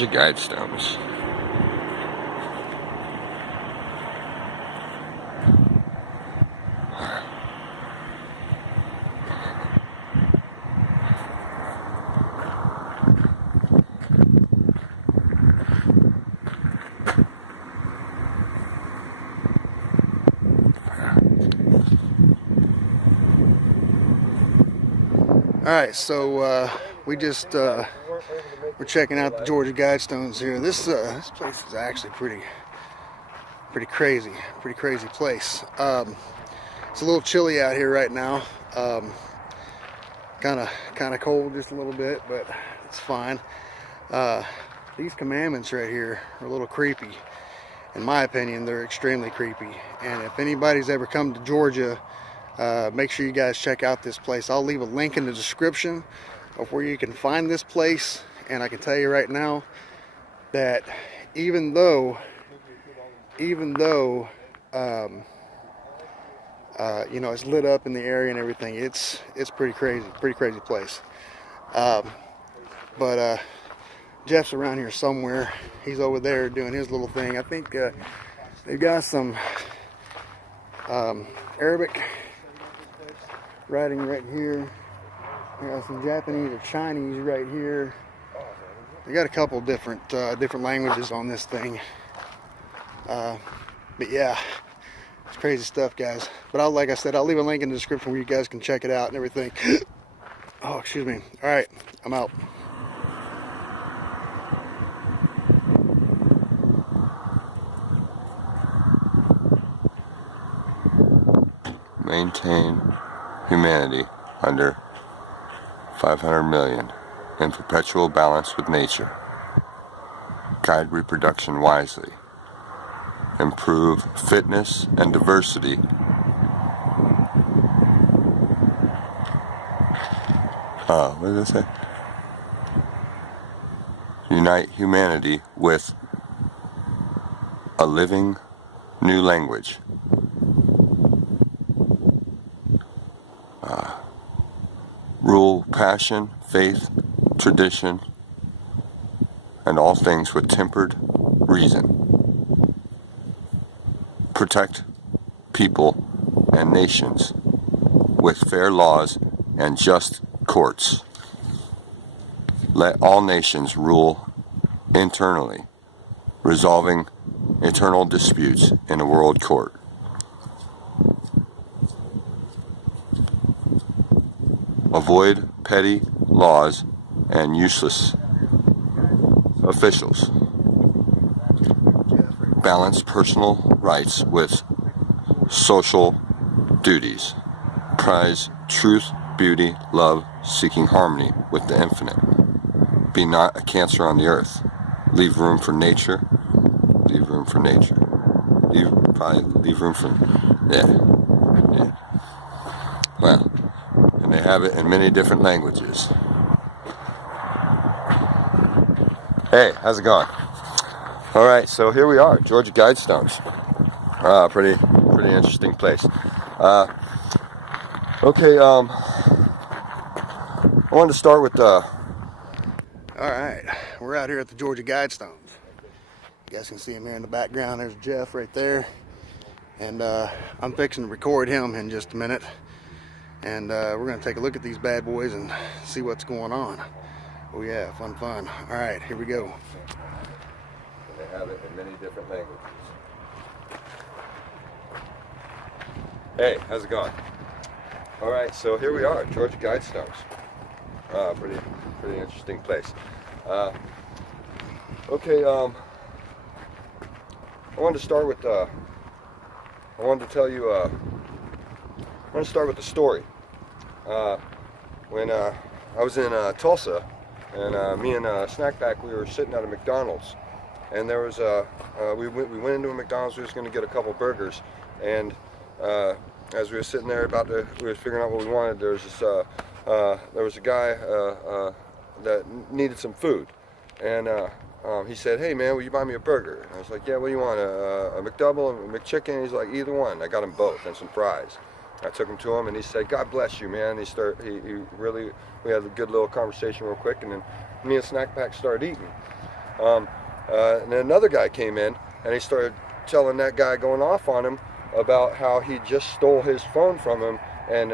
Georgia Guidestones. Alright, so we just we're checking out the Georgia Guidestones here. This place is actually pretty crazy place. It's a little chilly out here right now. Kind of cold just a little bit, but it's fine. These commandments right here are a little creepy. In my opinion, they're extremely creepy. And if anybody's ever come to Georgia, make sure you guys check out this place. I'll leave a link in the description of where you can find this place. And I can tell you right now that even though you know, it's lit up in the area and everything, it's pretty crazy place. But Jeff's around here somewhere. He's over there doing his little thing. I think they've got some Arabic writing right here. They got some Japanese or Chinese right here. They got a couple different languages on this thing. But yeah, it's crazy stuff, guys. But like I said, I'll leave a link in the description where you guys can check it out and everything. Oh, excuse me. All right, I'm out. Maintain humanity under 500 million in perpetual balance with nature. Guide reproduction wisely. Improve fitness and diversity. What did it say? Unite humanity with a living new language. Rule passion, faith, tradition, and all things with tempered reason. Protect people and nations with fair laws and just courts. Let all nations rule internally, resolving eternal disputes in a world court. Avoid petty laws and useless officials. Balance personal rights with social duties. Prize truth, beauty, love, seeking harmony with the infinite. Be not a cancer on the earth. Leave room for nature. Leave room for nature. Leave room for... Yeah. Well, and they have it in many different languages. Hey, how's it going? Alright, so here we are, Georgia Guidestones. Pretty interesting place. Okay, I wanted to start with Alright, we're out here at the Georgia Guidestones. You guys can see him here in the background. There's Jeff right there. And I'm fixing to record him in just a minute. And we're going to take a look at these bad boys and see what's going on. Oh yeah, fun. Alright, here we go. They have it in many different languages. Hey, how's it going? Alright, so here we are, Georgia Guidestones. Pretty interesting place. Okay, I wanted to start with I wanted to tell you I want to start with the story. When I was in Tulsa, and me and Snackback, we were sitting at a McDonald's, and there was we went into a McDonald's. We was going to get a couple burgers, and as we were sitting there we were figuring out what we wanted. There was a guy that needed some food, and he said, "Hey man, will you buy me a burger?" And I was like, "Yeah, what do you want? A McDouble, a McChicken?" He's like, "Either one." I got him both and some fries. I took him to him, and he said, "God bless you, man." We had a good little conversation real quick, and then me and Snackback started eating. And then another guy came in, and he started telling that guy, going off on him about how he just stole his phone from him, and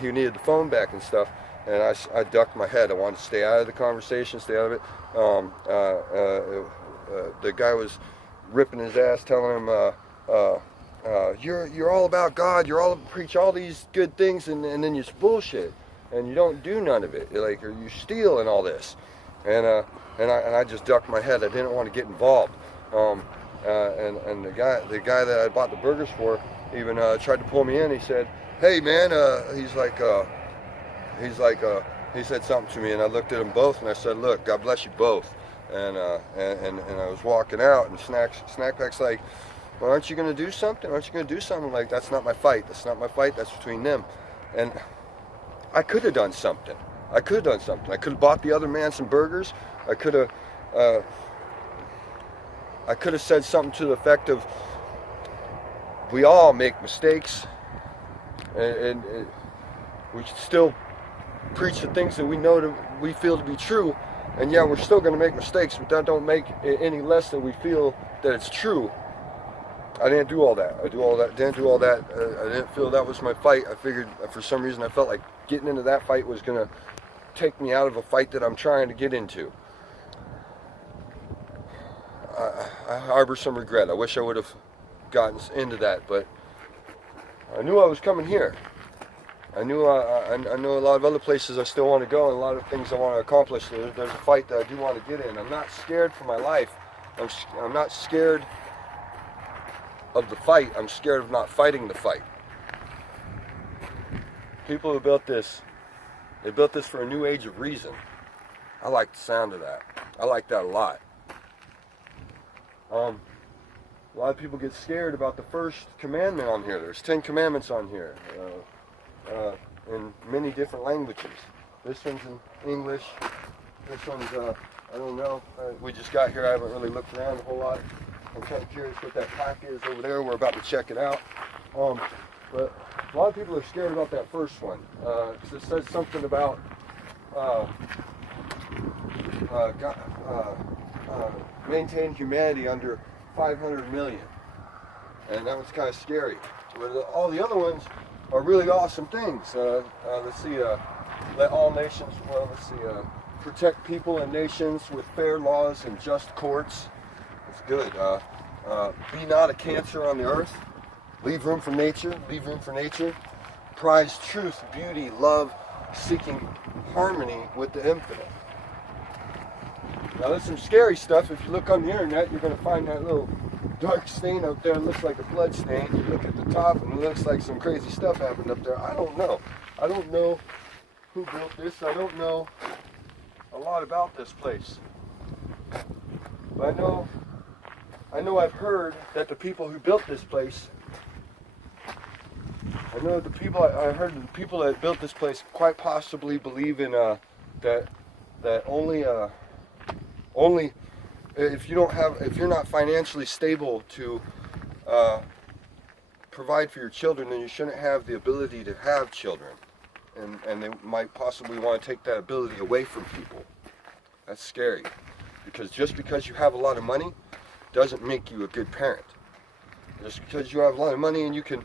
he needed the phone back and stuff. And I ducked my head. I wanted to stay out of the conversation, stay out of it. The guy was ripping his ass, telling him, you're all about God, you're all preach all these good things, and then you bullshit, and you don't do none of it, or you steal and all this. And I just ducked my head. I didn't want to get involved. And the guy that I bought the burgers for even tried to pull me in. He said, "Hey man," he said something to me, and I looked at them both, and I said, "Look, God bless you both." And I was walking out, and Snackback's like, "Well, aren't you gonna do something? Aren't you gonna do something?" I'm like, "That's not my fight. That's not my fight. That's between them." And I could have done something. I could have bought the other man some burgers. I could have said something to the effect of, "We all make mistakes, and we should still preach the things that we feel to be true. And yeah, we're still going to make mistakes, but that don't make it any less that we feel that it's true." I didn't do all that. Didn't do all that. I didn't feel that was my fight. I figured, for some reason, I felt like getting into that fight was going to take me out of a fight that I'm trying to get into. I harbor some regret. I wish I would have gotten into that, but I knew I was coming here. I knew a lot of other places I still want to go, and a lot of things I want to accomplish. There's a fight that I do want to get in. I'm not scared for my life. I'm not scared of the fight. I'm scared of not fighting the fight. People who built this, they built this for a new age of reason. I like the sound of that. I like that a lot. A lot of people get scared about the first commandment on here. There's 10 commandments on here. In many different languages. This one's in English. This one's, I don't know. We just got here. I haven't really looked around a whole lot. I'm kind of curious what that plaque is over there. We're about to check it out. But a lot of people are scared about that first one. Because it says something about maintain humanity under 500 million. And that was kind of scary. But all the other ones are really awesome things. Let's see, let all nations, protect people and nations with fair laws and just courts. It's good. Be not a cancer on the earth. Leave room for nature. Prize truth, beauty, love, seeking harmony with the infinite. Now there's some scary stuff. If you look on the internet, you're going to find that little dark stain up there. It looks like a blood stain. You look at the top and it looks like some crazy stuff happened up there. I don't know. I don't know who built this. I don't know a lot about this place. But I know I've heard that the people who built this place, I heard the people that built this place quite possibly believe in that only if you're not financially stable to provide for your children, then you shouldn't have the ability to have children, and they might possibly want to take that ability away from people. That's scary, because just because you have a lot of money doesn't make you a good parent. Just because you have a lot of money and you can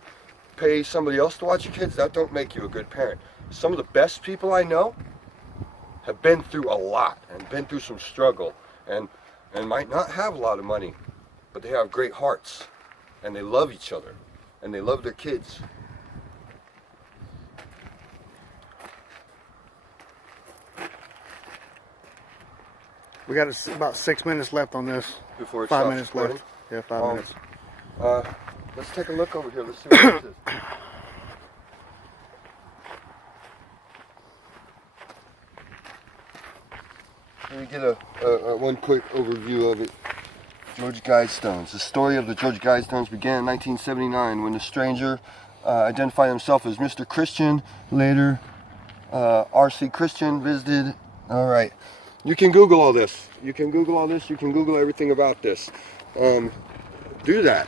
pay somebody else to watch your kids, that don't make you a good parent. Some of the best people I know have been through a lot and been through some struggle, and might not have a lot of money, but they have great hearts, and they love each other, and they love their kids. We got about 6 minutes left on this. Before it 5 stops minutes recording. left. Yeah, 5 minutes. Let's take a look over here. Let's see what this is. Let me get a one quick overview of it. Georgia Guidestones. The story of the Georgia Guidestones began in 1979 when the stranger identified himself as Mr. Christian. Later, R.C. Christian visited. All right. You can Google all this. You can Google everything about this. Do that.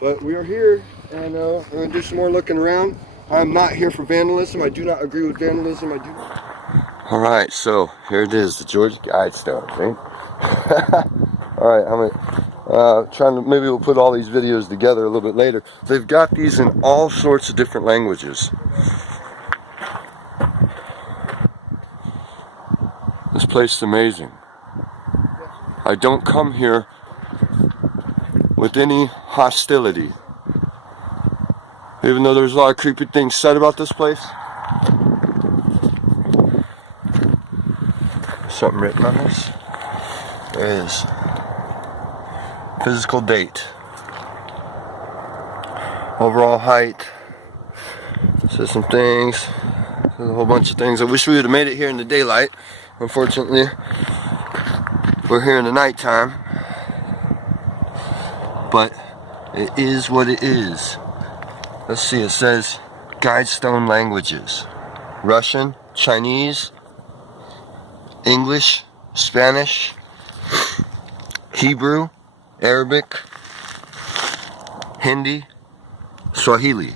But we are here, and we're going to do some more looking around. I'm not here for vandalism. I do not agree with vandalism. Alright, so here it is, the Georgia Guidestones, right? Alright, I'm trying to, maybe we'll put all these videos together a little bit later. They've got these in all sorts of different languages. This place is amazing. I don't come here with any hostility. Even though there's a lot of creepy things said about this place. Something written on this. There is. Physical date. Overall height. Says some things. There's a whole bunch of things. I wish we would have made it here in the daylight. Unfortunately, we're here in the nighttime. But it is what it is. Let's see, it says Guidestone languages. Russian, Chinese, English, Spanish, Hebrew, Arabic, Hindi, Swahili.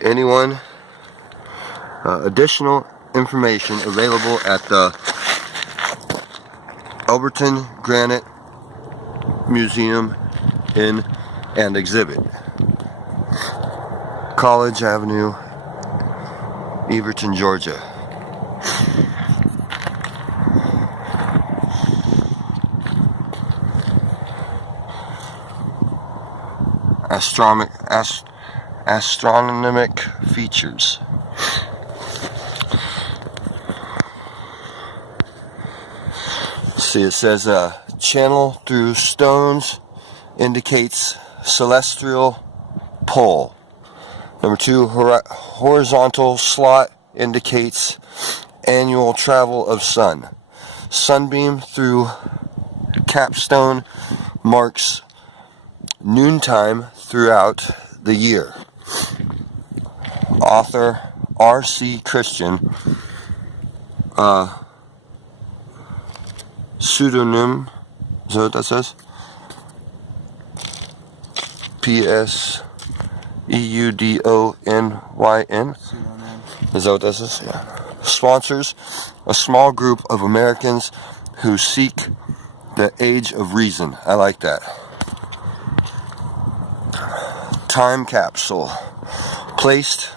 Anyone, additional information available at the Elberton Granite Museum and exhibit. College Avenue, Everton, Georgia. Astronomic features. See, it says channel through stones indicates celestial pole. Number 2, horizontal slot indicates annual travel of sun. Sunbeam through capstone marks noontime throughout the year. Author R.C. Christian. Pseudonym. Is that what that says? P-S-E-U-D-O-N-Y-N. Is that what this is? Yeah. Sponsors a small group of Americans who seek the age of reason. I like that. Time capsule. Placed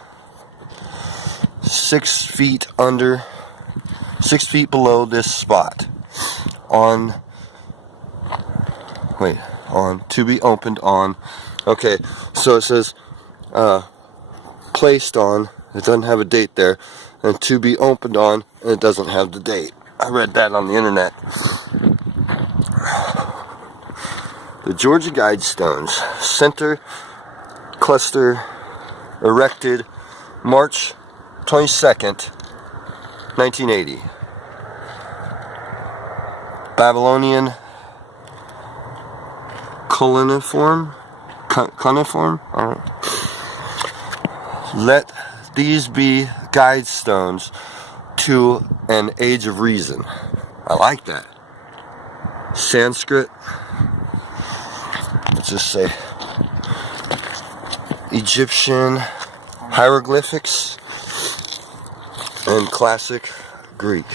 6 feet below this spot. On to be opened on. Okay, so it says placed on, it doesn't have a date there, and to be opened on, and it doesn't have the date. I read that on the internet. The Georgia Guidestones Center cluster erected March 22nd, 1980. Babylonian cuneiform. Let these be guidestones to an age of reason. I like that. Sanskrit. Let's just say Egyptian hieroglyphics and classical Greek.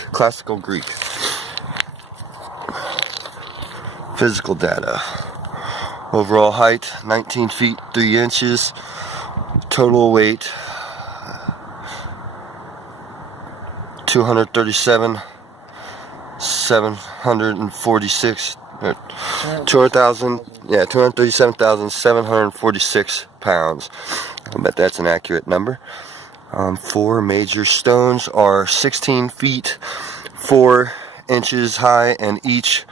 Physical data. Overall height 19 feet 3 inches. Total weight 237,746 pounds. I bet that's an accurate number. 4 major stones are 16 feet 4 inches high, and each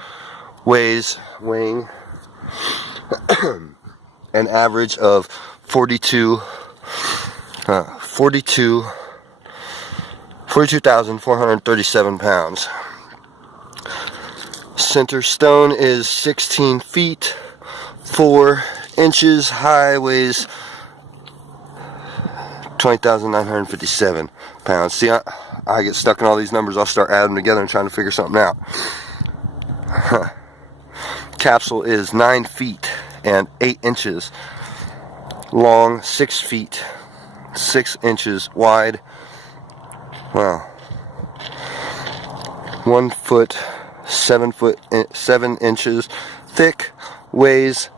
weighing an average of 42,437 pounds. Center stone is 16 feet 4 inches high, weighs 20,957 pounds. See, I get stuck in all these numbers. I'll start adding them together and trying to figure something out. Capsule is 9 feet and 8 inches long, 6 feet 6 inches wide. Wow. 1 foot 7 inches thick, weighs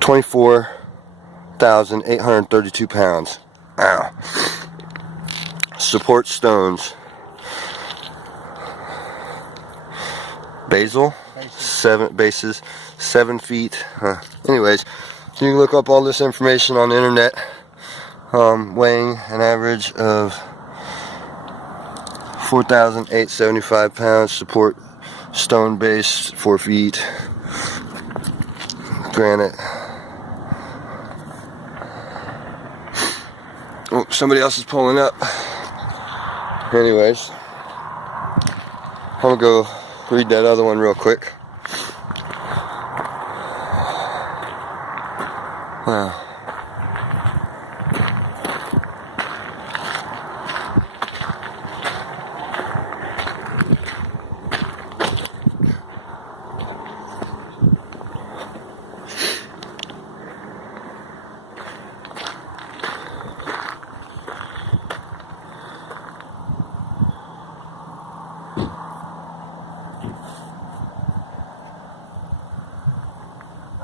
24,832 pounds. Ow. Support stones. Bases 7 feet. Anyways, you can look up all this information on the internet. Weighing an average of 4,875 pounds. Support stone base 4 feet. Granite. Oh, somebody else is pulling up. Anyways, I'm gonna go read that other one real quick. Wow.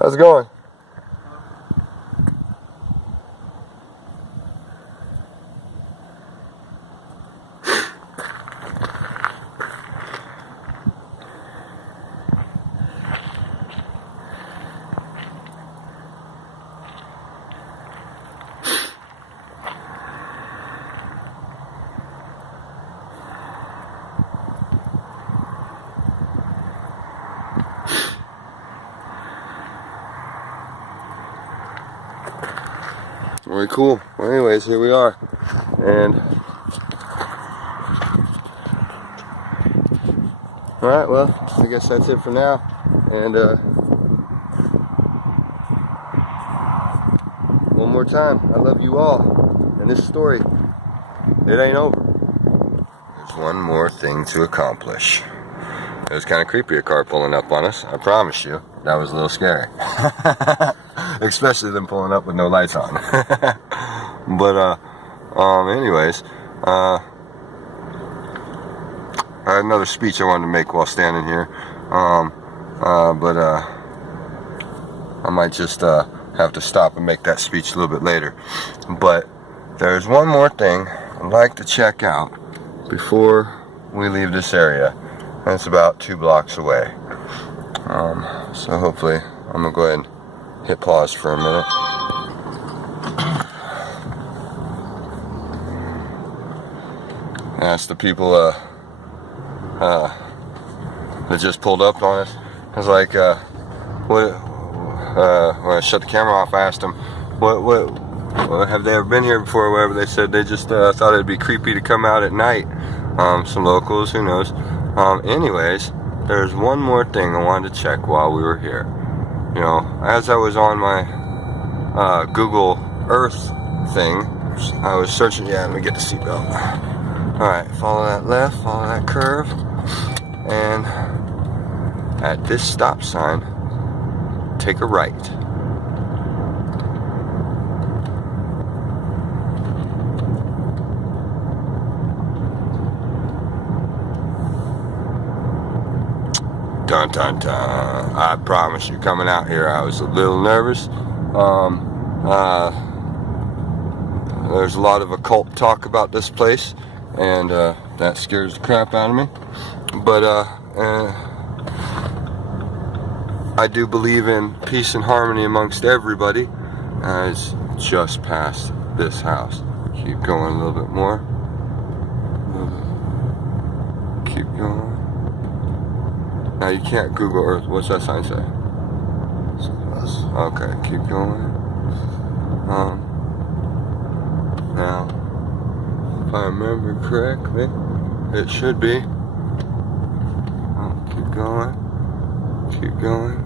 How's it going? Very cool. Well, anyways, here we are. And alright, well, I guess that's it for now. And one more time, I love you all. And this story, it ain't over. There's one more thing to accomplish. It was kind of creepy, a car pulling up on us. I promise you, that was a little scary. Especially them pulling up with no lights on. But anyways, I had another speech I wanted to make while standing here. But I might just have to stop and make that speech a little bit later. But there's one more thing I'd like to check out before we leave this area. And it's about 2 blocks away. So hopefully I'm gonna go ahead and hit pause for a minute. Ask the people that just pulled up on us. I was like, when I shut the camera off, I asked them, what have they ever been here before or whatever. They said they just thought it'd be creepy to come out at night. Some locals, who knows. Anyways, there's one more thing I wanted to check while we were here. You know, as I was on my Google Earth thing, I was searching. Yeah, let me get the seatbelt. Alright, follow that left, follow that curve, and at this stop sign, take a right. Dun dun dun. I promise you, coming out here, I was a little nervous. There's a lot of occult talk about this place, and that scares the crap out of me. But I do believe in peace and harmony amongst everybody. It's just past this house. Keep going a little bit more. Keep going. Now you can't Google Earth. What's that sign say? Okay, keep going. Now, if I remember correctly, it should be. Keep going. Keep going.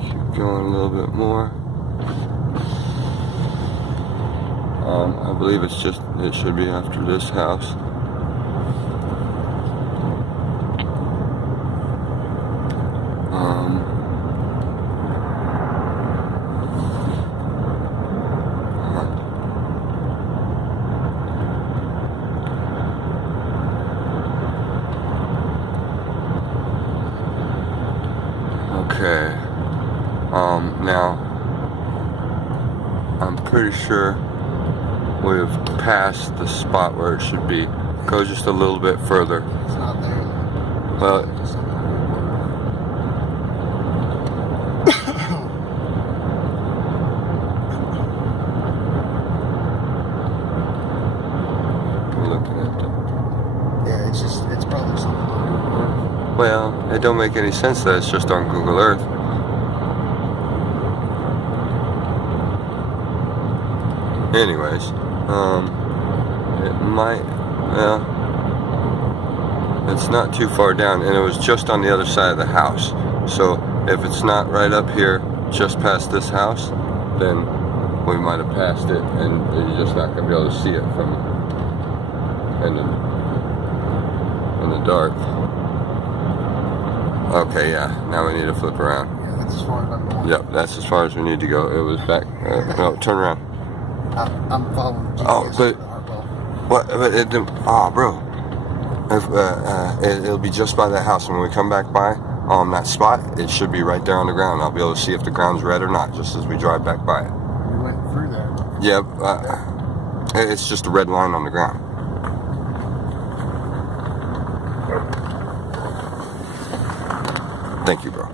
Keep going a little bit more. I believe it should be after this house. pretty sure we've passed the spot where it should be. Go just a little bit further. It's not there. Well, we're looking at them. Yeah, it's probably something. Well, it don't make any sense that it's just on Google Earth. Anyways, it might, well, it's not too far down, and it was just on the other side of the house. So if it's not right up here, just past this house, then we might have passed it, and you're just not going to be able to see it from in the dark. Okay, yeah, now we need to flip around. Yeah, that's as far as I'm going. Yep, that's as far as we need to go. It was back, no, turn around. I'm following GPS. Oh, but what? But bro, if, it'll be just by that house. When we come back by that spot, it should be right there on the ground. I'll be able to see if the ground's red or not, just as we drive back by it. We went through there. Yep, it's just a red line on the ground. Thank you, bro.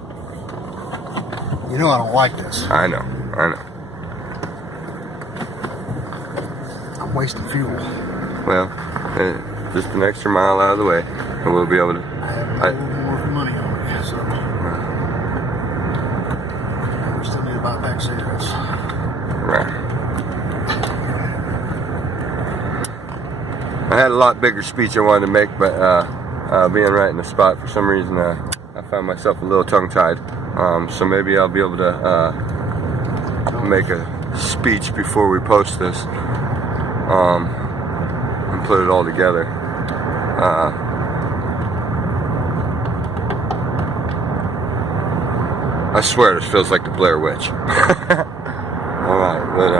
You know I don't like this. I know. I'm wasting fuel. Well, just an extra mile out of the way, and we'll be able to. I have a little more money on me, so we still need to buy back cigarettes. Right. I had a lot bigger speech I wanted to make, but being right in the spot, for some reason, I found myself a little tongue-tied. So maybe I'll be able to make a speech before we post this. And put it all together. I swear this feels like the Blair Witch. Alright, but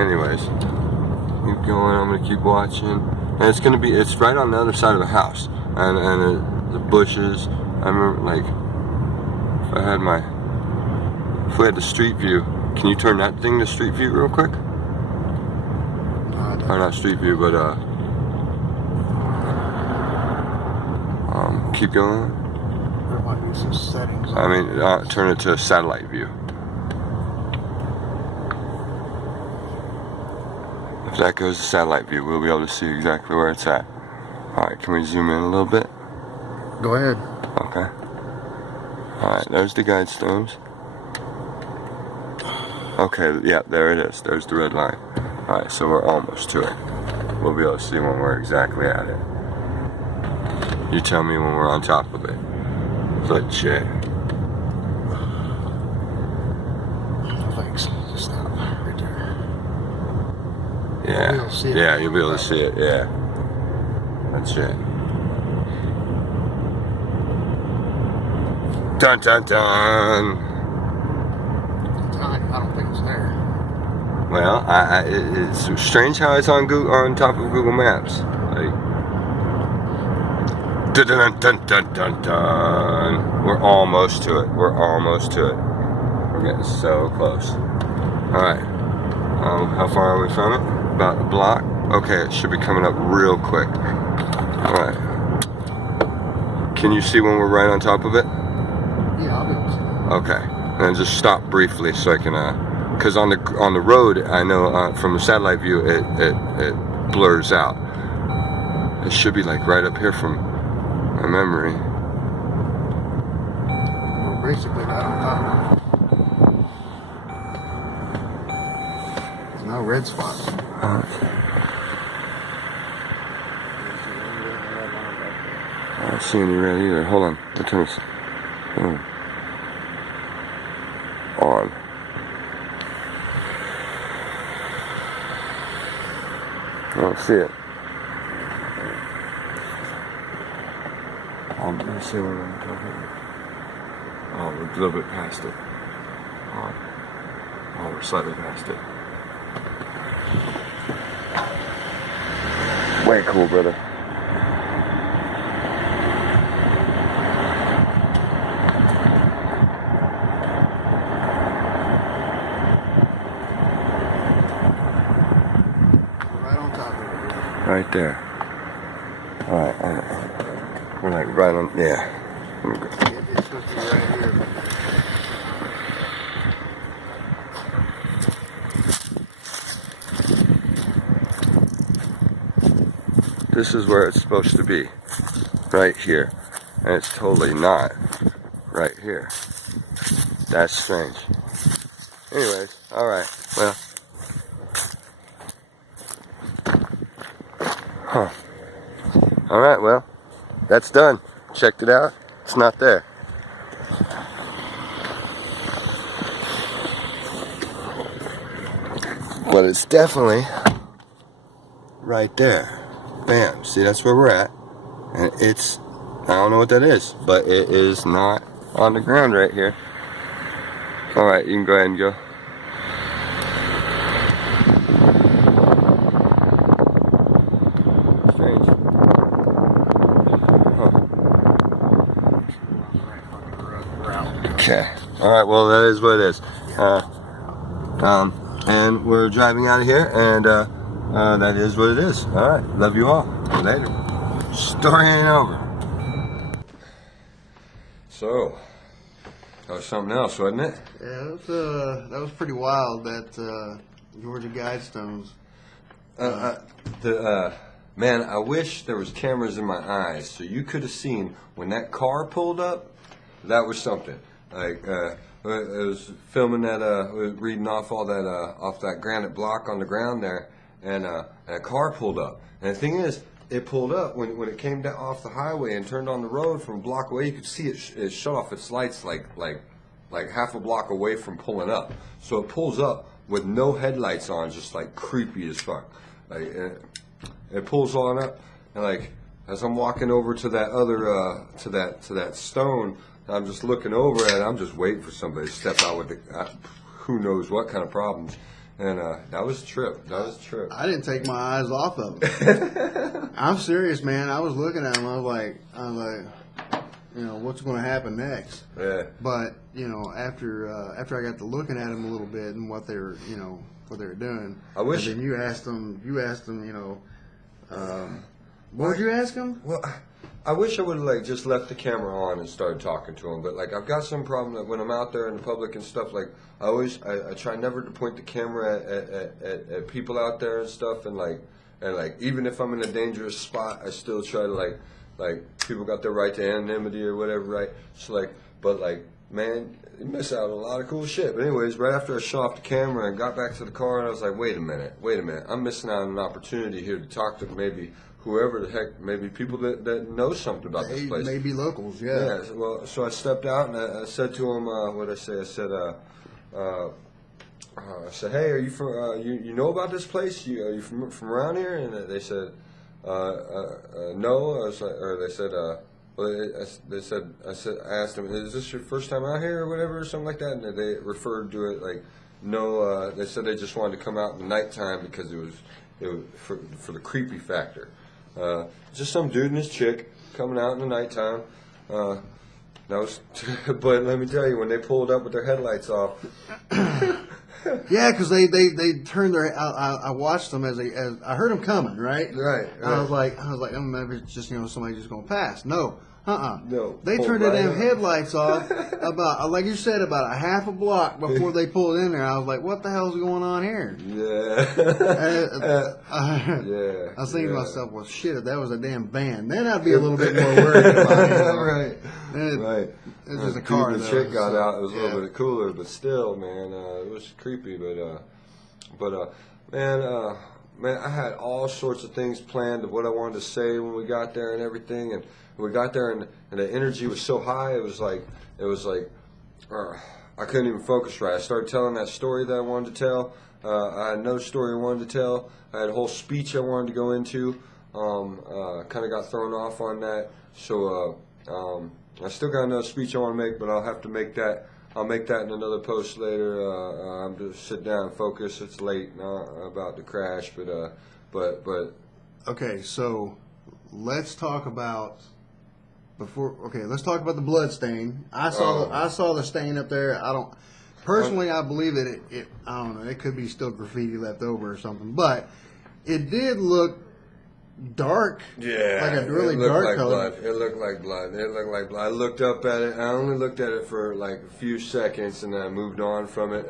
anyways, keep going. I'm gonna keep watching, and it's right on the other side of the house, and the bushes. I remember, like, if we had the street view. Can you turn that thing to street view real quick? Or not street view, but keep going. There might be some settings. I mean, turn it to satellite view. If that goes to satellite view, we'll be able to see exactly where it's at. Alright, can we zoom in a little bit? Go ahead. Okay. Alright, there's the Guidestones. Okay, yeah, there it is. There's the red line. Alright, so we're almost to it. We'll be able to see when we're exactly at it. You tell me when we're on top of it. Legit. Thanks. Just stop right there. Yeah. You'll see it. Yeah, you'll be able to see it. Yeah. Legit. Dun dun dun. I don't think it's there. Well, it's strange how it's on top of Google Maps. Like, dun dun dun dun dun dun. We're almost to it. We're almost to it. We're getting so close. All right. How far are we from it? About a block. Okay, it should be coming up real quick. All right. Can you see when we're right on top of it? Yeah, I'll be able to see that. Okay. And just stop briefly so I can. Because on the road, I know from the satellite view, it blurs out. It should be like right up here from my memory. We're basically right on top of it. There's no red spots. I don't see any red either. Hold on. Let me turn this on. I don't see it. I'm gonna see where I'm talking. Oh, we're a little bit past it. Oh, we're slightly past it. Way cool, brother. right there. Alright, we're like right on, yeah. It's supposed to be right here. This is where it's supposed to be, right here. And it's totally not right here. That's strange. Anyways, alright, well. Huh. Alright, well, that's done. Checked it out. It's not there. But it's definitely right there. Bam. See, that's where we're at. And it's, I don't know what that is, but it is not on the ground right here. Alright, you can go ahead and go. Strange. Huh. Okay. Alright, well, that is what it is. And we're driving out of here, and that is what it is. Alright, love you all. Later. Story ain't over. So, that was something else, wasn't it? Yeah, that was pretty wild. That Georgia Guidestones. Man, I wish there was cameras in my eyes so you could have seen when that car pulled up. That was something. Like, I was filming that, reading off all that, off that granite block on the ground there, and a car pulled up. And the thing is, it pulled up when it came down off the highway and turned on the road from a block away. You could see it shut off its lights like half a block away from pulling up. So it pulls up with no headlights on, just like creepy as fuck. Like it pulls on up, and like as I'm walking over to that other to that stone, I'm just looking over at it. I'm just waiting for somebody to step out with the who knows what kind of problems. And that was a trip. That was a trip. I didn't take my eyes off of him. I'm serious, man. I was looking at him. I was like, you know, what's going to happen next? Yeah. But you know, after I got to looking at him a little bit and what they were, you know, what they were doing. I wish. And then you asked them, you know, what would you ask him? Well, I wish I would have like just left the camera on and started talking to him. But like I've got some problem that when I'm out there in the public and stuff, like I try never to point the camera at people out there and stuff, and like even if I'm in a dangerous spot, I still try to like people got their right to anonymity or whatever, right? So like, but like, man, you miss out on a lot of cool shit. But anyways, right after I shut off the camera and got back to the car, and I was like, wait a minute, I'm missing out on an opportunity here to talk to maybe whoever the heck, maybe people that know something about this place. Maybe locals, yeah. Yeah, well, so I stepped out and I said to him, what did I say? I said, hey, are you from, you know about this place? Are you from around here? And they said, no. I was like, or they said, I asked them, is this your first time out here or whatever, or something like that? And they referred to it like, no, they said they just wanted to come out in the nighttime because it was for the creepy factor. Just some dude and his chick coming out in the nighttime. That was, but let me tell you, when they pulled up with their headlights off. Yeah, because they turned their. I watched them as I heard them coming. Right. I was like, oh, maybe it's just somebody just gonna pass. No. No. They turned their damn headlights off about, like you said, about a half a block before they pulled in there. I was like, what the hell's going on here? Yeah. Yeah. I was thinking to myself, well, shit, if that was a damn van, then I'd be a little bit more worried about it. Right. Right. It was just a car. The chick got out. It was a little bit cooler, but still, man, it was creepy. But man, I had all sorts of things planned of what I wanted to say when we got there and everything, and we got there and the energy was so high. It was like I couldn't even focus right. I started telling that story that I wanted to tell. I had another story I wanted to tell. I had a whole speech I wanted to go into. Kind of got thrown off on that. So I still got another speech I want to make, but I'll have to make that. I'll make that in another post later. I'm just sit down and focus. It's late about the crash, but okay. So let's talk about let's talk about the blood stain. I saw the stain up there. I believe that it I don't know. It could be still graffiti left over or something, but it did look dark. Yeah, like a really it looked dark like color. blood. It looked like blood. It looked like blood. I looked up at it. I only looked at it for like a few seconds, and then I moved on from it.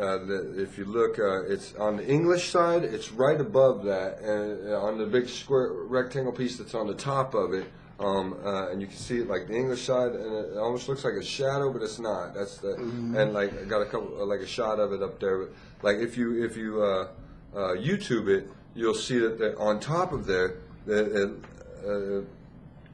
If you look, it's on the English side. It's right above that, and on the big square rectangle piece that's on the top of it. And you can see it like the English side, and it almost looks like a shadow, but it's not. That's the and like I got a couple like a shot of it up there. But like if you YouTube it, you'll see that on top of there.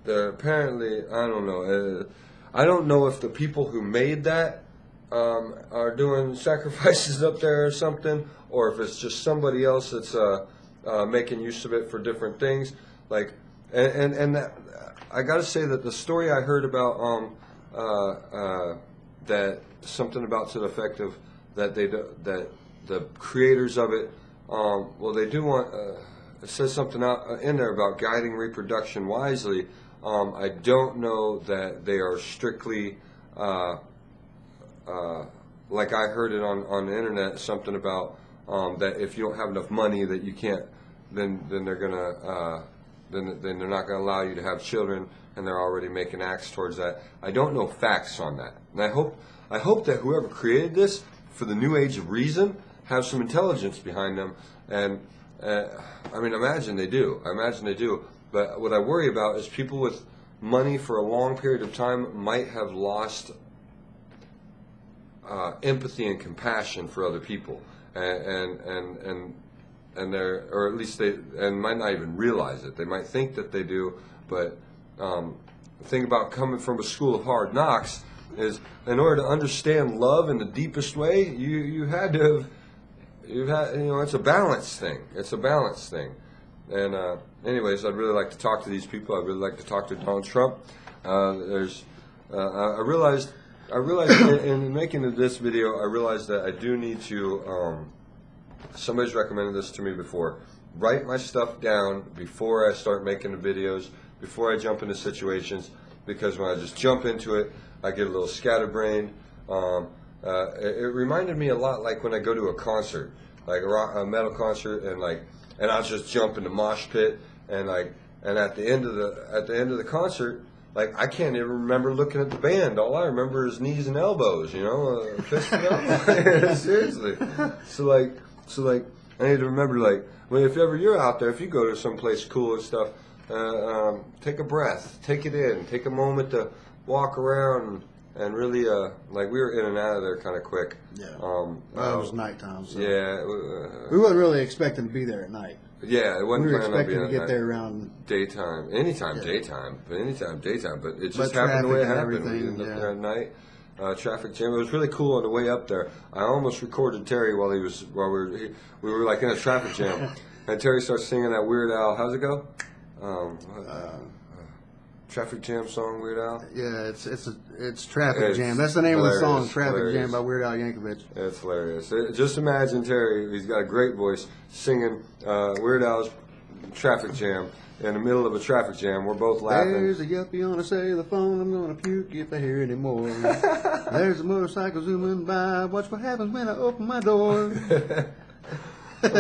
Apparently, I don't know. I don't know if the people who made that are doing sacrifices up there or something, or if it's just somebody else that's making use of it for different things. Like, and that, I got to say that the story I heard about that something about to the effect of that that the creators of it, well, they do want. It says something out in there about guiding reproduction wisely. I don't know that they are strictly like I heard it on the internet, something about that if you don't have enough money that you can't, then they're gonna then they're not gonna allow you to have children, and they're already making acts towards that. I don't know facts on that, and I hope that whoever created this for the new age of reason have some intelligence behind them. And I mean, imagine they do. I imagine they do. But what I worry about is people with money for a long period of time might have lost empathy and compassion for other people, and they're, or at least they, and might not even realize it. They might think that they do, but the thing about coming from a school of hard knocks is, in order to understand love in the deepest way, you had to have. It's a balance thing. It's a balance thing. And anyways, I'd really like to talk to these people. I'd really like to talk to Donald Trump. I realized in making this video, I realized that I do need to, somebody's recommended this to me before, write my stuff down before I start making the videos, before I jump into situations, because when I just jump into it, I get a little scatterbrained. It reminded me a lot like when I go to a concert, like a metal concert, and I'll just jump in the mosh pit, and at the end of the concert, like I can't even remember looking at the band. All I remember is knees and elbows, fisting up. Seriously. So like I need to remember, like, if ever you're out there, if you go to some place cool and stuff, take a breath, take it in, take a moment to walk around. And really, like, we were in and out of there kind of quick. Yeah. It was nighttime. So. Yeah. We weren't really expecting to be there at night. Yeah, it wasn't we were planning on being expecting to get at there around daytime. Anytime, yeah. daytime. But it just but happened the way it happened. We everything, ended up there at night. Traffic jam. It was really cool on the way up there. I almost recorded Terry while we were like in a traffic jam, and Terry starts singing that Weird Al. How's it go? Traffic Jam song, Weird Al? Yeah, it's Traffic Jam. That's the name of the song, Traffic Jam by Weird Al Yankovic. It's hilarious. Just imagine Terry, he's got a great voice, singing Weird Al's Traffic Jam in the middle of a traffic jam. We're both laughing. There's a yuppie on a cellular phone, I'm going to puke if I hear anymore. There's a motorcycle zooming by, watch what happens when I open my door. But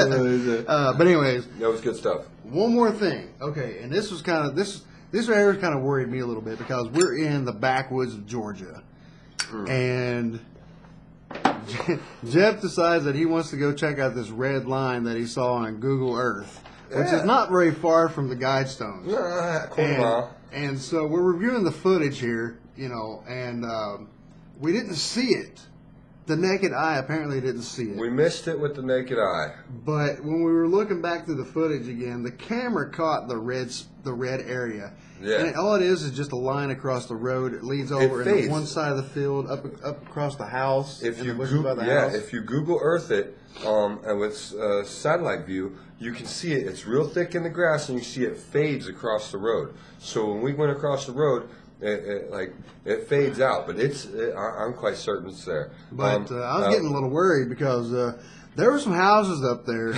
anyways. That was good stuff. One more thing. Okay, and this was kind of, this area kind of worried me a little bit because we're in the backwoods of Georgia. And Jeff decides that he wants to go check out this red line that he saw on Google Earth, which is not very far from the Guidestones. And so we're reviewing the footage here, and we didn't see it. The naked eye apparently didn't see it. We missed it with the naked eye. But when we were looking back through the footage again, the camera caught the red area. Yeah. And all it is just a line across the road. It leads over into one side of the field, up across the house. If you Google Earth it, and with satellite view, you can see it. It's real thick in the grass, and you see it fades across the road. So when we went across the road, it fades out, but I'm quite certain it's there. But I was getting a little worried because there were some houses up there,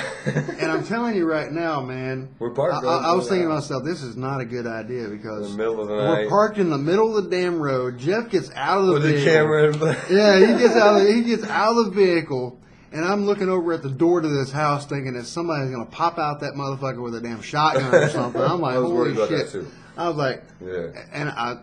and I'm telling you right now, man. We're parked. I was thinking to myself, this is not a good idea because in the middle of the night. We're parked in the middle of the damn road. Jeff gets out of the vehicle. With the camera. Yeah, he gets out of the vehicle, And I'm looking over at the door to this house thinking that somebody's going to pop out that motherfucker with a damn shotgun or something. I'm like, I was holy worried about shit. that too. I was like, Yeah. and I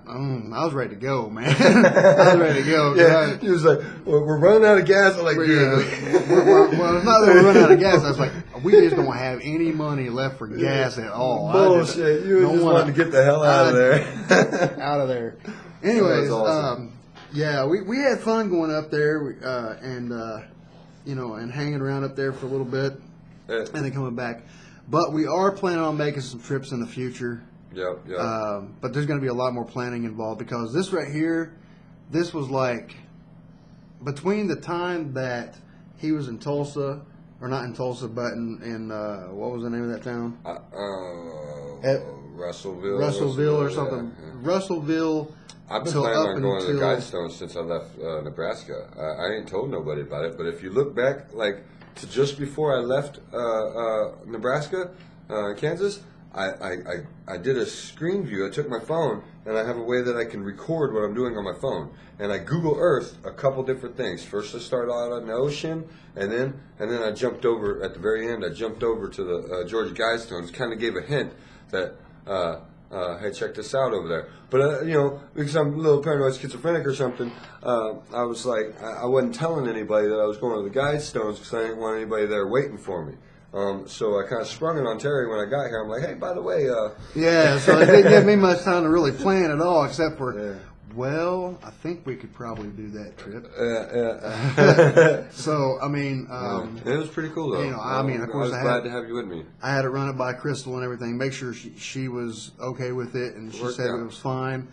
was ready to go, man. I was ready to go. Yeah, he was like, we're running out of gas. I'm like, Well, dude. it's not that we're running out of gas. I was like, we just don't have any money left for gas at all. Bullshit. You just wanted to get the hell out of there. Out of there. Anyways, awesome. yeah, we had fun going up there and hanging around up there for a little bit and then coming back. But we are planning on making some trips in the future. Yep. But there's going to be a lot more planning involved because this right here, this was like between the time that he was in Tulsa, or not in Tulsa, but in what was the name of that town? Russellville or something. Yeah. Russellville. I've been planning on going to the Guidestones since I left Nebraska. I ain't told nobody about it, but if you look back, like to just before I left Nebraska, Kansas, I did a screen view. I took my phone, and I have a way that I can record what I'm doing on my phone. And I Google Earth a couple different things. First, I started out in the ocean, and then I jumped over at the very end. I jumped over to the Georgia Guidestones. Kind of gave a hint that. Hey, check this out over there. But, because I'm a little paranoid schizophrenic or something, I was like, I wasn't telling anybody that I was going to the Guidestones because I didn't want anybody there waiting for me. So I kind of sprung it on Terry when I got here. I'm like, hey, by the way. Yeah, so it didn't give me much time to really plan at all, except for, well, I think we could probably do that trip. Yeah. So, I mean. It was pretty cool, though. Of course, I was glad to have you with me. I had to run it by Crystal and everything, make sure she was okay with it, and she said it was fine.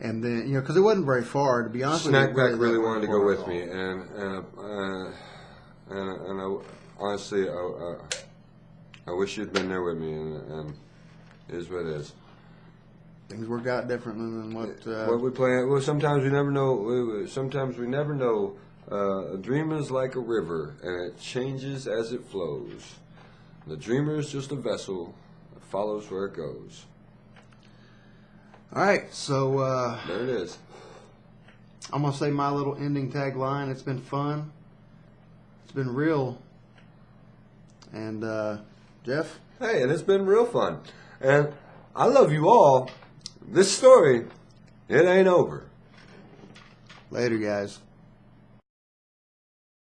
And then, because it wasn't very far, to be honest with you. Snackback really wanted to go with me, and I, honestly, I wish you'd been there with me, and it is what it is. Things work out differently than what we plan. Well, sometimes we never know. Sometimes we never know. A dream is like a river, and it changes as it flows. The dreamer is just a vessel that follows where it goes. All right, so there it is. I'm gonna say my little ending tagline. It's been fun. It's been real. And Jeff? Hey, and it's been real fun. And I love you all. This story, it ain't over. Later, guys.